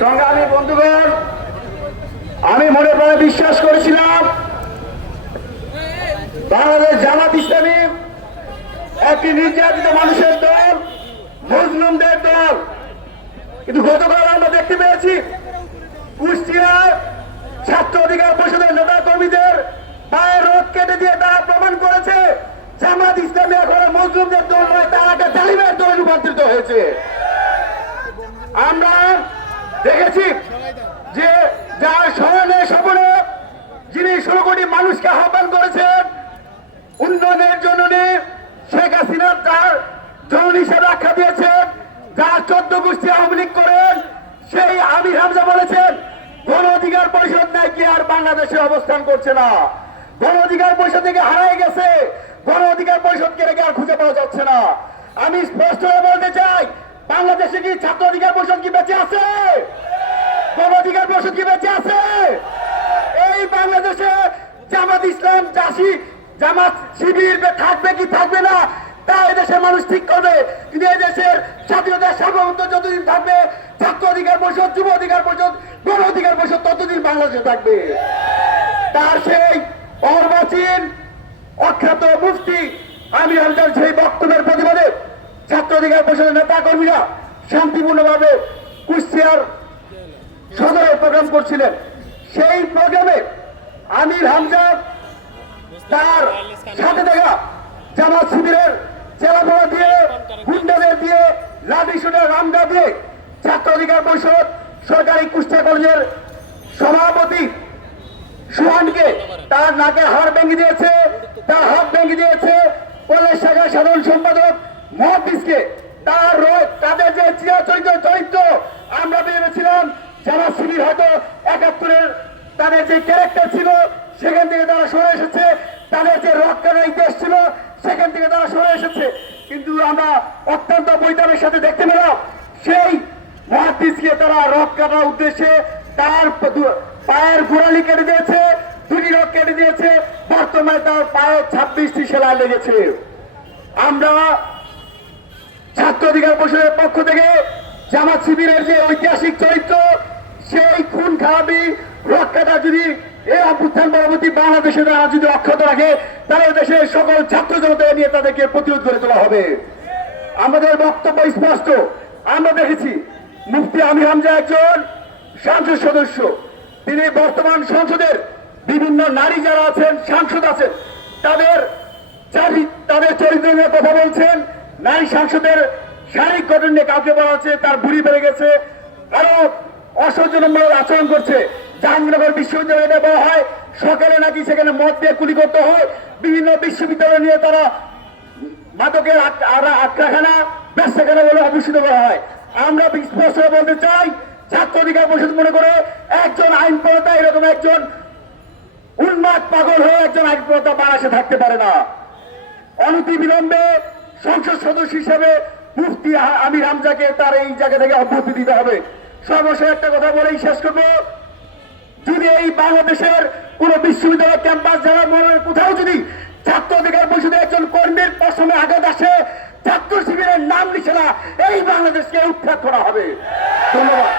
সংগ্রামী বন্ধুগণ, আমি মনে প্রাণে বিশ্বাস করেছিলাম বাংলাদেশ জামাত ইসলামী একটি নির্যাতিত মানুষের দল, মুসলিমদের দল। কিন্তু গতকাল আমরা দেখতে পেয়েছি কুষ্টিয়ায় ছাত্র অধিকার পরিষদের নেতা কর্মীদের পায়ের রোগ কেটে দিয়ে তারা প্রমাণ করেছে জামাত ইসলামী এখন মুসলিমদের দল নয়, তারা একটা তালিমের দলে রূপান্তরিত হয়েছে। আমরা দেখেছি যে যার স্মরণে স্বপনে যিনি 16 কোটি মানুষকে আহ্বান করেছেন উন্নয়নের জন্য, শেখ হাসিনা তার জননী হিসেবে আখ্যা দিয়েছেন, যার 14 গোষ্ঠী আওয়ামী লীগ করেন, সেই আমির হামজা বলেছেন গণ অধিকার পরিষদ নাকি আর বাংলাদেশে অবস্থান করছে না, গণ অধিকার পরিষদ থেকে হারাই গেছে, গণ অধিকার পরিষদকে রেখে আর খুঁজে পাওয়া যাচ্ছে না। আমি স্পষ্ট বলতে চাই, বাংলাদেশে কি ছাত্র অধিকার পরিষদ কি বেঁচে আছে? গণ অধিকার পরিষদ কি বেঁচে আছে? এই বাংলাদেশে জামাত ইসলাম, জামাত শিবির থাকবে কি থাকবে না তা এদেশের মানুষ ঠিক করবে। কিন্তু এই দেশের স্বাধীনতার সার্বভৌমত্ব যতদিন থাকবে, ছাত্র অধিকার পরিষদ, যুব অধিকার পরিষদ, গণ অধিকার পরিষদ ততদিন বাংলাদেশে থাকবে। তার সেই অর্বাচীন অখ্যাত মুফতি আমির হামজার সেই বক্তব্যের প্রতিবাদে ছাত্র অধিকার পরিষদের নেতা কর্মীরা শান্তিপূর্ণভাবে কুষ্টিয়ার সদরে প্রোগ্রাম করছিলেন। সেই প্রোগ্রামে আমির হামজা তার সাথে দেখা জামাত শিবিরের চেলাপড়া দিয়ে, গুন্ডাদের দিয়ে, লাঠি শুনে রামদা দিয়ে ছাত্র অধিকার পরিষদ সরকারি কুষ্টিয়া কলেজের সভাপতি সুহানকে তার নাকের হাড় ভেঙে দিয়েছে, তার হাত ভেঙে দিয়েছে। কলেজ শাখার সাধারণ সম্পাদক মহাদিসকে তাদের যে চিরাচরিত চরিত্র, আমরা ভেবেছিলাম জামাত শিবির হয়তো 71-এর তাদের যে ক্যারেক্টার ছিল সেখান থেকে তারা সরে এসেছে, তাদের যে রক্ষার ইতিহাস ছিল সেখান থেকে তারা সরে এসেছে। কিন্তু আমরা অত্যন্ত বৈতামের সাথে দেখতে পেলাম সেই মহাদিসকে তারা রক কাটার উদ্দেশ্যে তার পায়ের গোড়ালি কেটে দিয়েছে, 2টি রক কেটে দিয়েছে। বর্তমানে তার পায়ে 26টি সেলাই লেগেছে। আমরা ছাত্র অধিকার পরিষদের পক্ষ থেকে জামাত শিবিরের যে ঐতিহাসিক চরিত্র, সেই খুন খারাপি রক্ষাটা যদি এই অভ্যুত্থান পরবর্তী বাংলাদেশে তারা যদি অক্ষত রাখে, তাহলে দেশের সকল ছাত্র জনতা নিয়ে তাদেরকে প্রতিরোধ করে তোলা হবে। আমাদের বক্তব্য স্পষ্ট। আমরা দেখেছি মুফতি আমির হামজা একজন সংসদ সদস্য, তিনি বর্তমান সংসদের বিভিন্ন নারী যারা আছেন, সাংসদ আছেন, তাদের চরিত্র নিয়ে কথা বলছেন। নারী সাংসদের শারীরিক গঠন নিয়ে কাউকে বলা হচ্ছে তার বুড়ি বেড়ে গেছে, আরো অসৌজন্যমূলক আচরণ করছে। জাহাঙ্গীরনগর বিশ্ববিদ্যালয়ে বলা হয় সকালে নাকি সেখানে মদ দিয়ে কুলি করতে হয়। বিভিন্ন বিশ্ববিদ্যালয় নিয়ে তারা মাদকের আটকাখানা, ব্যবসাখানা বলে অভূষিত করা হয়। আমরা স্পষ্ট বলতে চাই, ছাত্র অধিকার পরিষদ মনে করে একজন আইন প্রণেতা এরকম একজন উন্মাদ পাগল হয়ে একজন আইন প্রণেতা বাংলাদেশে থাকতে পারে না। অনতি বিলম্বে সংসদ সদস্য হিসেবে মুফতি আমির হামজাকে তার এই জায়গা থেকে অব্যাহতি দিতে হবে। সর্বশেষ একটা কথা বলেই শেষ করবো, যদি এই বাংলাদেশের কোন বিশ্ববিদ্যালয় ক্যাম্পাস যারা কোথাও যদি ছাত্র অধিকার পরিষদের একজন কর্মীর পশ্চিমে আঘাত আসে, ছাত্র শিবিরের নাম নিশানা এই বাংলাদেশকে উৎখাত করা হবে। ধন্যবাদ।